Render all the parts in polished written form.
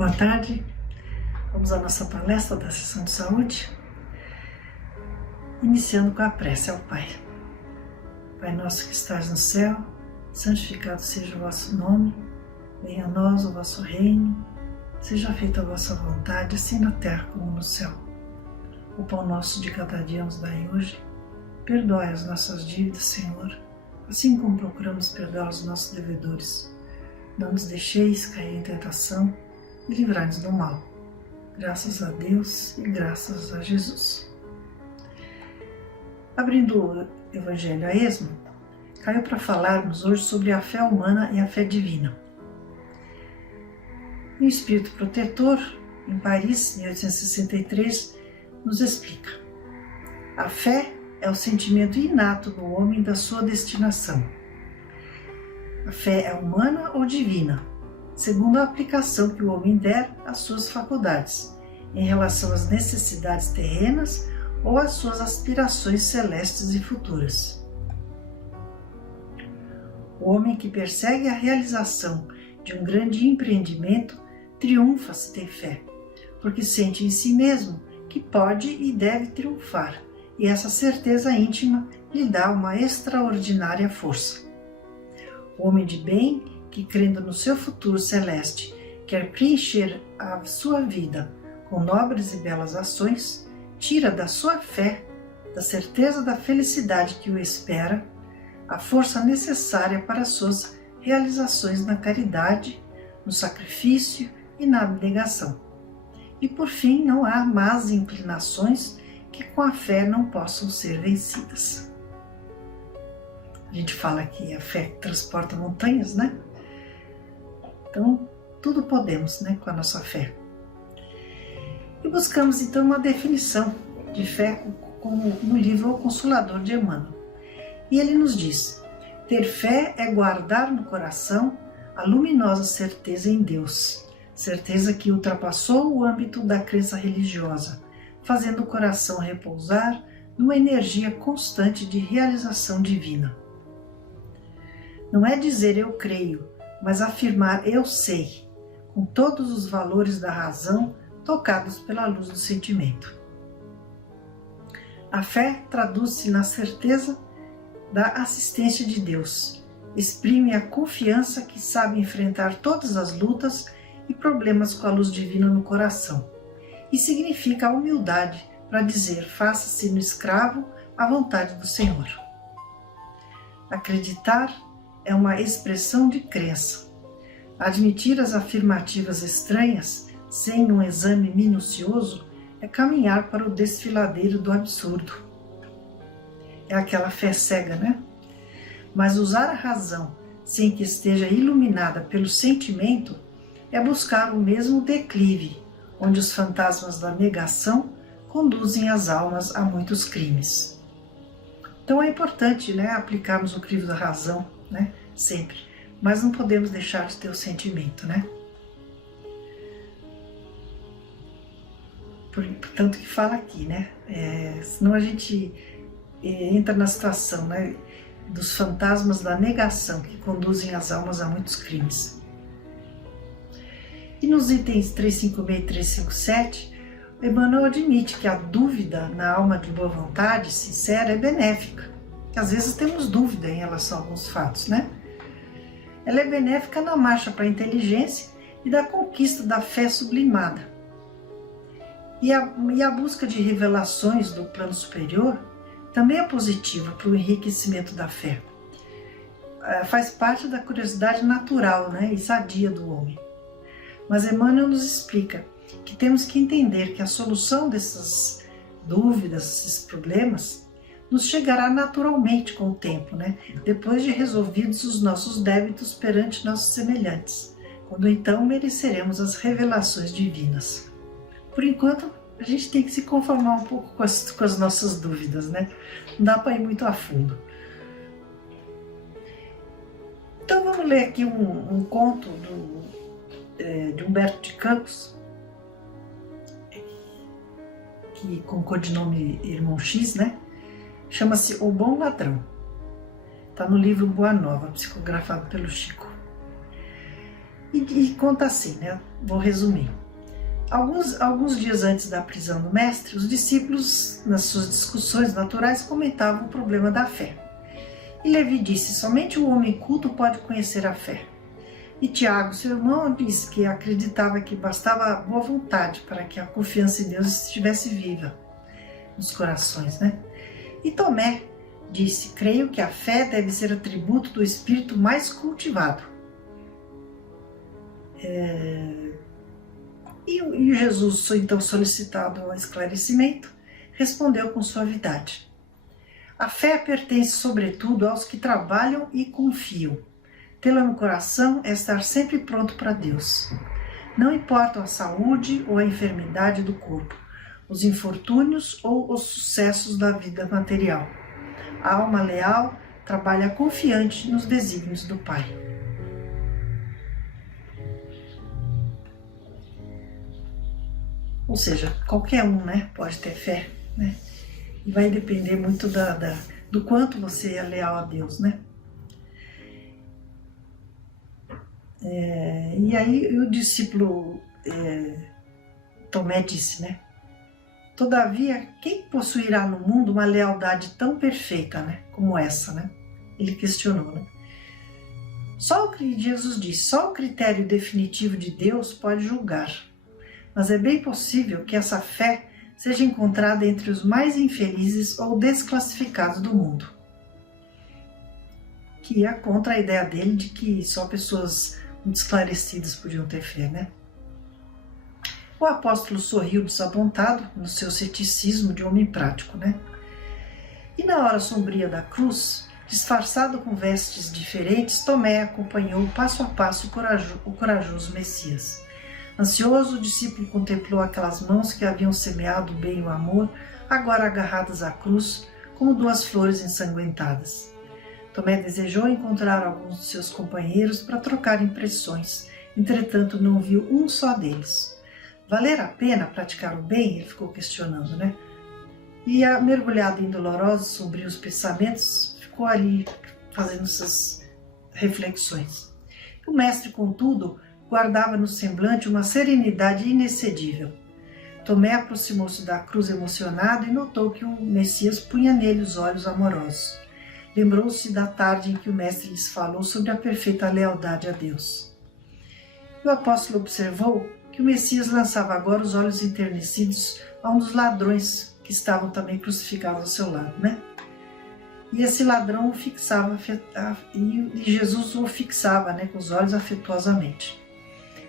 Boa tarde, vamos à nossa palestra da sessão de saúde, iniciando com a prece ao Pai. Pai nosso que estás no céu, santificado seja o vosso nome, venha a nós o vosso reino, seja feita a vossa vontade, assim na terra como no céu. O pão nosso de cada dia nos dai hoje, perdoai as nossas dívidas, Senhor, assim como procuramos perdoar os nossos devedores. Não nos deixeis cair em tentação e livrai-nos do mal. Graças a Deus e graças a Jesus. Abrindo o Evangelho a esmo, caiu para falarmos hoje sobre a fé humana e a fé divina. O Espírito Protetor, em Paris, em 1863, nos explica: a fé é o sentimento inato do homem da sua destinação. A fé é humana ou divina, segundo a aplicação que o homem der às suas faculdades, em relação às necessidades terrenas ou às suas aspirações celestes e futuras. O homem que persegue a realização de um grande empreendimento triunfa se tem fé, porque sente em si mesmo que pode e deve triunfar, e essa certeza íntima lhe dá uma extraordinária força. O homem de bem, que crendo no seu futuro celeste, quer preencher a sua vida com nobres e belas ações, tira da sua fé, da certeza da felicidade que o espera, a força necessária para as suas realizações na caridade, no sacrifício e na abnegação. E por fim, não há más inclinações que com a fé não possam ser vencidas. A gente fala que a fé transporta montanhas, né? Então, tudo podemos, né, com a nossa fé. E buscamos então uma definição de fé no livro O Consolador de Emmanuel. E ele nos diz: ter fé é guardar no coração a luminosa certeza em Deus, certeza que ultrapassou o âmbito da crença religiosa, fazendo o coração repousar numa energia constante de realização divina. Não é dizer eu creio, mas afirmar eu sei, com todos os valores da razão tocados pela luz do sentimento. A fé traduz-se na certeza da assistência de Deus, exprime a confiança que sabe enfrentar todas as lutas e problemas com a luz divina no coração, e significa a humildade para dizer faça-se no escravo a vontade do Senhor. Acreditar é uma expressão de crença. Admitir as afirmativas estranhas sem um exame minucioso é caminhar para o desfiladeiro do absurdo. É aquela fé cega, né? Mas usar a razão sem que esteja iluminada pelo sentimento é buscar o mesmo declive, onde os fantasmas da negação conduzem as almas a muitos crimes. Então é importante, né, aplicarmos o crivo da razão, né, sempre, mas não podemos deixar de ter o sentimento, né? Portanto que fala aqui, né? Senão a gente entra na situação, né, dos fantasmas da negação que conduzem as almas a muitos crimes. E nos itens 356 e 357, Emmanuel admite que a dúvida na alma de boa vontade sincera é benéfica. Às vezes temos dúvida em relação a alguns fatos, né? Ela é benéfica na marcha para a inteligência e da conquista da fé sublimada. E a busca de revelações do plano superior também é positiva para o enriquecimento da fé. Faz parte da curiosidade natural, né, e sadia do homem. Mas Emmanuel nos explica que temos que entender que a solução dessas dúvidas, esses problemas, nos chegará naturalmente com o tempo, né? Depois de resolvidos os nossos débitos perante nossos semelhantes, quando então mereceremos as revelações divinas. Por enquanto, a gente tem que se conformar um pouco com as nossas dúvidas, né? Não dá para ir muito a fundo. Então vamos ler aqui um conto de Humberto de Campos, que com o codinome Irmão X, né? Chama-se O Bom Ladrão. Está no livro Boa Nova, psicografado pelo Chico. E conta assim, né? Vou resumir. Alguns dias antes da prisão do mestre, os discípulos, nas suas discussões naturais, comentavam o problema da fé. E Levi disse: somente o homem culto pode conhecer a fé. E Tiago, seu irmão, disse que acreditava que bastava boa vontade para que a confiança em Deus estivesse viva nos corações, né? E Tomé disse: creio que a fé deve ser atributo do espírito mais cultivado. E Jesus, então solicitado ao esclarecimento, respondeu com suavidade: a fé pertence sobretudo aos que trabalham e confiam. Tê-la no coração é estar sempre pronto para Deus. Não importam a saúde ou a enfermidade do corpo, os infortúnios ou os sucessos da vida material. A alma leal trabalha confiante nos desígnios do Pai. Ou seja, qualquer um, né, pode ter fé, né? E vai depender muito do quanto você é leal a Deus, né? E aí o discípulo Tomé disse, né? Todavia, quem possuirá no mundo uma lealdade tão perfeita, né, como essa, né? Ele questionou, né? Jesus disse: só o critério definitivo de Deus pode julgar. Mas é bem possível que essa fé seja encontrada entre os mais infelizes ou desclassificados do mundo. Que ia contra a ideia dele de que só pessoas muito esclarecidas podiam ter fé, né? O apóstolo sorriu desapontado no seu ceticismo de homem prático, né? E na hora sombria da cruz, disfarçado com vestes diferentes, Tomé acompanhou passo a passo o corajoso Messias. Ansioso, o discípulo contemplou aquelas mãos que haviam semeado o bem e o amor, agora agarradas à cruz, como duas flores ensanguentadas. Tomé desejou encontrar alguns de seus companheiros para trocar impressões, entretanto não viu um só deles. Valer a pena praticar o bem? Ele ficou questionando, né? E, mergulhado em dolorosos, sombrios pensamentos, ficou ali fazendo essas reflexões. O mestre, contudo, guardava no semblante uma serenidade inexcedível. Tomé aproximou-se da cruz emocionado e notou que o Messias punha nele os olhos amorosos. Lembrou-se da tarde em que o mestre lhes falou sobre a perfeita lealdade a Deus. O apóstolo observou que o Messias lançava agora os olhos enternecidos a um dos ladrões que estavam também crucificados ao seu lado, né? E esse ladrão o fixava, e Jesus o fixava, né, com os olhos afetuosamente.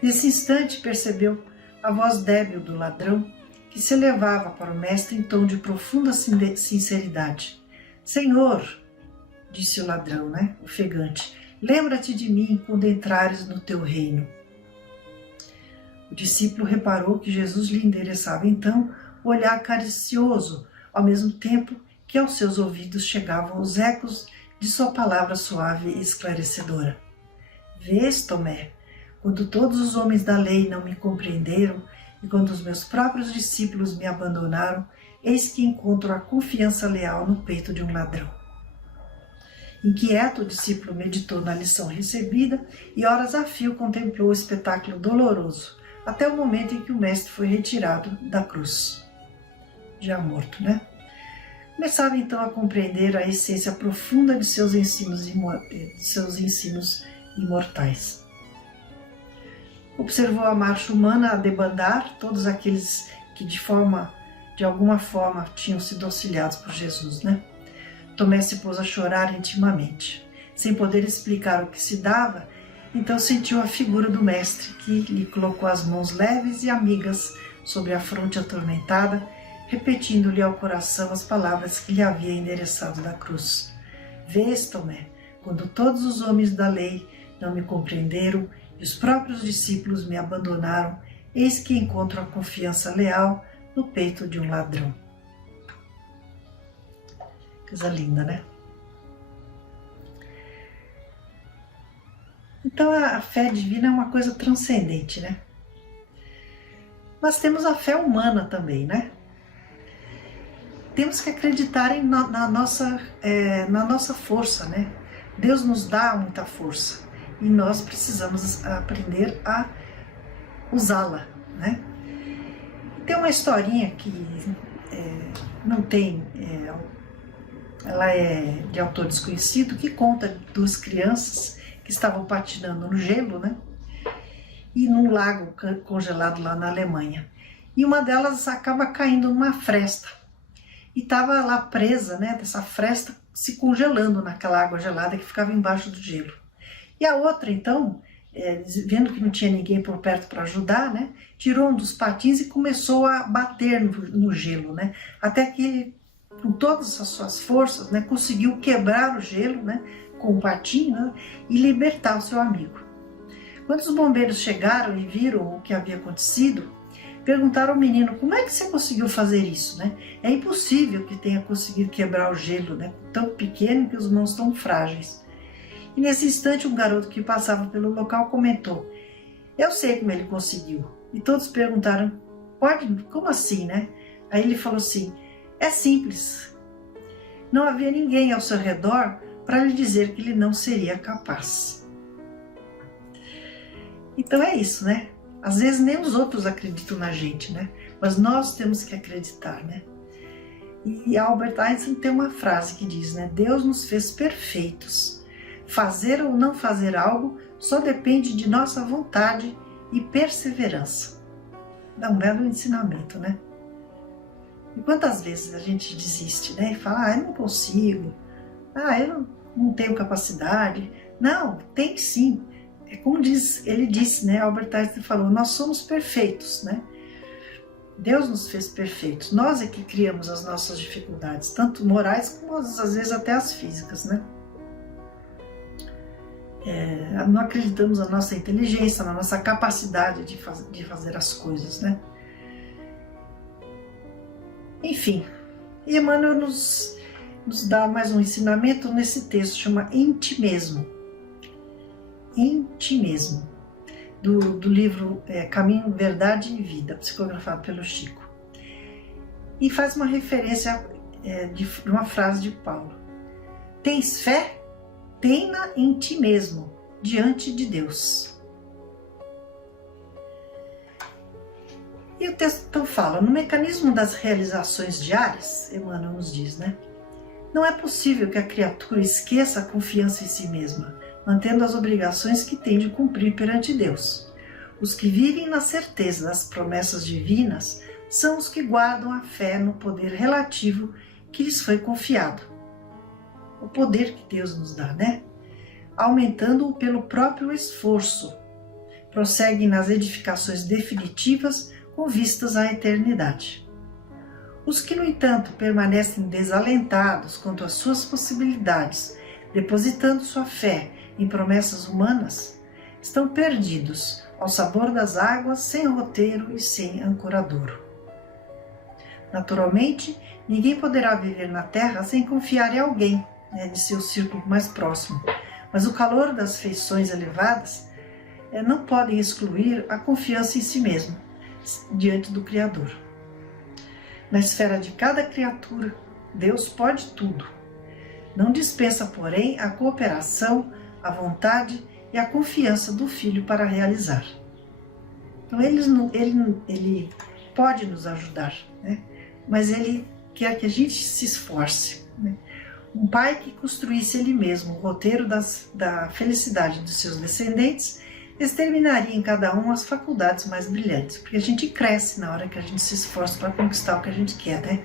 Nesse instante percebeu a voz débil do ladrão, que se elevava para o mestre em tom de profunda sinceridade. Senhor, disse o ladrão, né, ofegante, lembra-te de mim quando entrares no teu reino. O discípulo reparou que Jesus lhe endereçava então o olhar caricioso, ao mesmo tempo que aos seus ouvidos chegavam os ecos de sua palavra suave e esclarecedora. Vês, Tomé, quando todos os homens da lei não me compreenderam e quando os meus próprios discípulos me abandonaram, eis que encontro a confiança leal no peito de um ladrão. Inquieto, o discípulo meditou na lição recebida e horas a fio contemplou o espetáculo doloroso, até o momento em que o mestre foi retirado da cruz, já morto, né? Começava então a compreender a essência profunda de seus ensinos imortais. Observou a marcha humana a debandar todos aqueles que de alguma forma tinham sido auxiliados por Jesus, né? Tomé se pôs a chorar intimamente. Sem poder explicar o que se dava, então sentiu a figura do mestre, que lhe colocou as mãos leves e amigas sobre a fronte atormentada, repetindo-lhe ao coração as palavras que lhe havia endereçado da cruz. Vês, Tomé, quando todos os homens da lei não me compreenderam e os próprios discípulos me abandonaram, eis que encontro a confiança leal no peito de um ladrão. Coisa linda, né? Então a fé divina é uma coisa transcendente, né? Mas temos a fé humana também, né? Temos que acreditar na nossa força, né? Deus nos dá muita força. e nós precisamos aprender a usá-la, né? Tem uma historinha que não tem, ela é de autor desconhecido, que conta de duas crianças que estavam patinando no gelo, né? E num lago congelado lá na Alemanha. E uma delas acaba caindo numa fresta. E estava lá presa, né? Dessa fresta se congelando naquela água gelada que ficava embaixo do gelo. E a outra, então, vendo que não tinha ninguém por perto para ajudar, né? Tirou um dos patins e começou a bater no gelo, né? Até que, com todas as suas forças, né? Conseguiu quebrar o gelo, né? Com o patinho, né? E libertar o seu amigo. Quando os bombeiros chegaram e viram o que havia acontecido, perguntaram ao menino: como é que você conseguiu fazer isso, né? É impossível que tenha conseguido quebrar o gelo, né? Tão pequeno que os mãos tão frágeis. E nesse instante um garoto que passava pelo local comentou: eu sei como ele conseguiu. E todos perguntaram: como assim, né? Aí ele falou assim: é simples. Não havia ninguém ao seu redor para lhe dizer que ele não seria capaz. Então é isso, né? Às vezes nem os outros acreditam na gente, né? Mas nós temos que acreditar, né? E Albert Einstein tem uma frase que diz, né? Deus nos fez perfeitos. Fazer ou não fazer algo só depende de nossa vontade e perseverança. Dá um belo ensinamento, né? E quantas vezes a gente desiste, né? E fala: eu não consigo. Eu não tenho capacidade. Não, tem sim. É como ele disse, né? Albert Einstein falou: nós somos perfeitos, né? Deus nos fez perfeitos. Nós é que criamos as nossas dificuldades, tanto morais como às vezes até as físicas, né? Não acreditamos na nossa inteligência, na nossa capacidade de fazer as coisas, né? Enfim, e Emmanuel nos dá mais um ensinamento nesse texto, chama Em Ti Mesmo. Em Ti Mesmo, do livro Caminho, Verdade e Vida, psicografado pelo Chico. E faz uma referência de uma frase de Paulo: tens fé? Tem-na em ti mesmo, diante de Deus. E o texto então fala: no mecanismo das realizações diárias, Emmanuel nos diz, né? Não é possível que a criatura esqueça a confiança em si mesma, mantendo as obrigações que tem de cumprir perante Deus. Os que vivem na certeza das promessas divinas são os que guardam a fé no poder relativo que lhes foi confiado. O poder que Deus nos dá, né? Aumentando-o pelo próprio esforço. Prosseguem nas edificações definitivas com vistas à eternidade. Os que, no entanto, permanecem desalentados quanto às suas possibilidades, depositando sua fé em promessas humanas, estão perdidos ao sabor das águas, sem roteiro e sem ancoradouro. Naturalmente, ninguém poderá viver na terra sem confiar em alguém, de seu círculo mais próximo, mas o calor das feições elevadas não podem excluir a confiança em si mesmo, diante do Criador. Na esfera de cada criatura, Deus pode tudo. Não dispensa, porém, a cooperação, a vontade e a confiança do Filho para realizar. Então ele pode nos ajudar, né? Mas ele quer que a gente se esforce, né? Um pai que construísse ele mesmo o roteiro da felicidade dos seus descendentes exterminaria em cada um as faculdades mais brilhantes, porque a gente cresce na hora que a gente se esforça para conquistar o que a gente quer, né?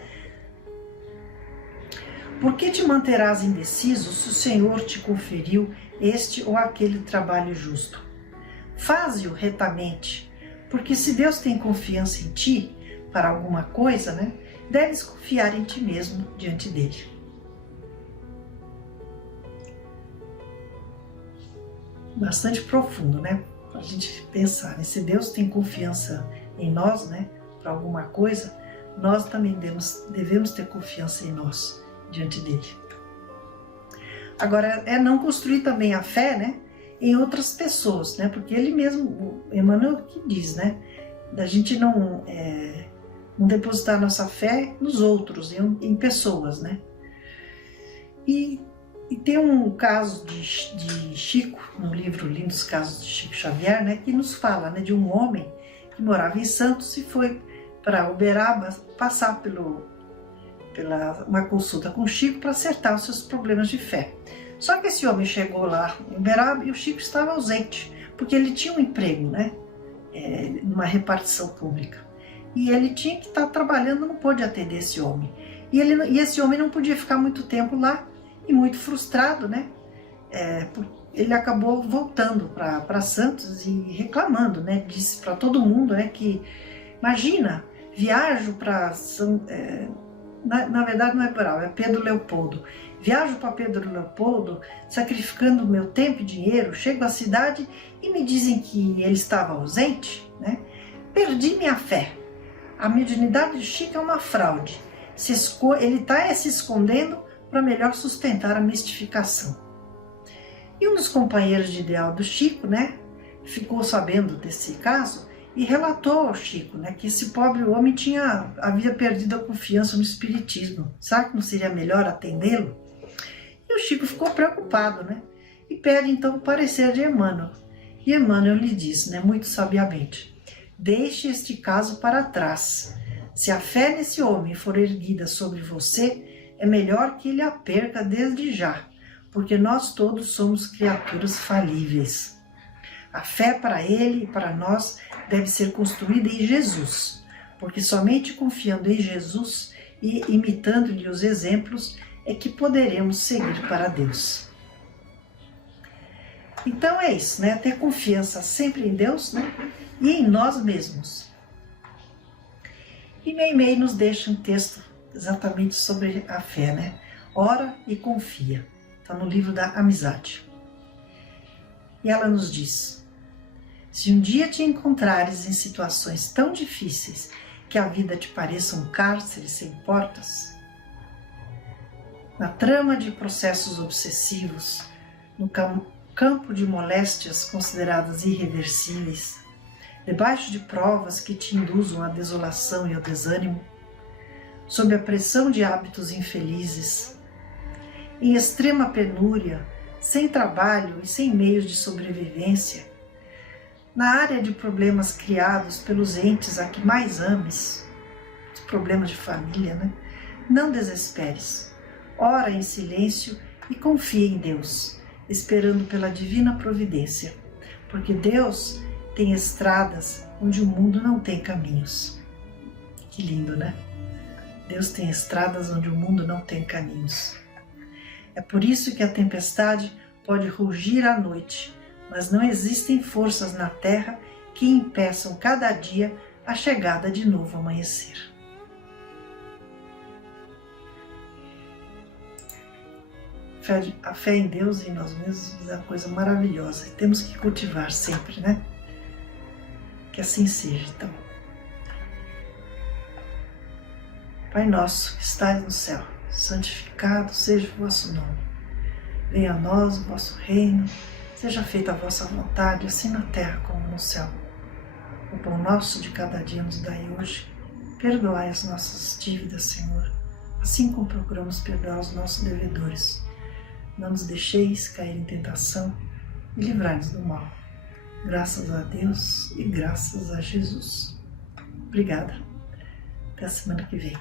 Por que te manterás indeciso se o Senhor te conferiu este ou aquele trabalho justo? Faze-o retamente, porque se Deus tem confiança em ti para alguma coisa, né, deves confiar em ti mesmo diante dele. Bastante profundo, né? Para a gente pensar, né? Se Deus tem confiança em nós, né, para alguma coisa, nós também devemos ter confiança em nós diante dele. Agora, não construir também a fé, né, em outras pessoas, né? Porque ele mesmo, Emmanuel, que diz, né, da gente não depositar nossa fé nos outros, em pessoas, né? E E tem um caso de Chico, no livro Lindos Casos de Chico Xavier, né, que nos fala, né, de um homem que morava em Santos e foi para Uberaba passar pela uma consulta com o Chico para acertar os seus problemas de fé. Só que esse homem chegou lá em Uberaba e o Chico estava ausente, porque ele tinha um emprego, né, numa repartição pública. E ele tinha que estar trabalhando, não pôde atender esse homem. E esse homem não podia ficar muito tempo lá, e muito frustrado, né? Ele acabou voltando para Santos e reclamando, né? Disse para todo mundo, né, que imagina, viajo para na verdade não é Brau, é Pedro Leopoldo. Viajo para Pedro Leopoldo, sacrificando meu tempo e dinheiro, chego à cidade e me dizem que ele estava ausente, né? Perdi minha fé. A mediunidade de Chico é uma fraude. Ele está se escondendo para melhor sustentar a mistificação. E um dos companheiros de ideal do Chico, né, ficou sabendo desse caso e relatou ao Chico, né, que esse pobre homem havia perdido a confiança no espiritismo. Será que não seria melhor atendê-lo? E o Chico ficou preocupado, né, e pede então o parecer de Emmanuel. E Emmanuel lhe diz, né, muito sabiamente: deixe este caso para trás. Se a fé nesse homem for erguida sobre você, é melhor que ele a perca desde já, porque nós todos somos criaturas falíveis. A fé para ele e para nós deve ser construída em Jesus, porque somente confiando em Jesus e imitando-lhe os exemplos é que poderemos seguir para Deus. Então é isso, né? Ter confiança sempre em Deus, né? E em nós mesmos. E Meimei nos deixa um texto exatamente sobre a fé, né? Ora e confia. Está no livro da Amizade. E ela nos diz: se um dia te encontrares em situações tão difíceis que a vida te pareça um cárcere sem portas, na trama de processos obsessivos, no campo de moléstias consideradas irreversíveis, debaixo de provas que te induzam à desolação e ao desânimo, sob a pressão de hábitos infelizes, em extrema penúria, sem trabalho e sem meios de sobrevivência, na área de problemas criados pelos entes a que mais ames, os problemas de família, né? Não desesperes, ora em silêncio e confia em Deus, esperando pela divina providência, porque Deus tem estradas onde o mundo não tem caminhos. Que lindo, né? Deus tem estradas onde o mundo não tem caminhos. É por isso que a tempestade pode rugir à noite, mas não existem forças na terra que impeçam cada dia a chegada de novo amanhecer. A fé em Deus e em nós mesmos é uma coisa maravilhosa e temos que cultivar sempre, né? Que assim seja, então. Pai nosso que estais no céu, santificado seja o vosso nome. Venha a nós o vosso reino, seja feita a vossa vontade, assim na terra como no céu. O pão nosso de cada dia nos dai hoje. Perdoai as nossas dívidas, Senhor, assim como procuramos perdoar os nossos devedores. Não nos deixeis cair em tentação e livrai-nos do mal. Graças a Deus e graças a Jesus. Obrigada. Até a semana que vem.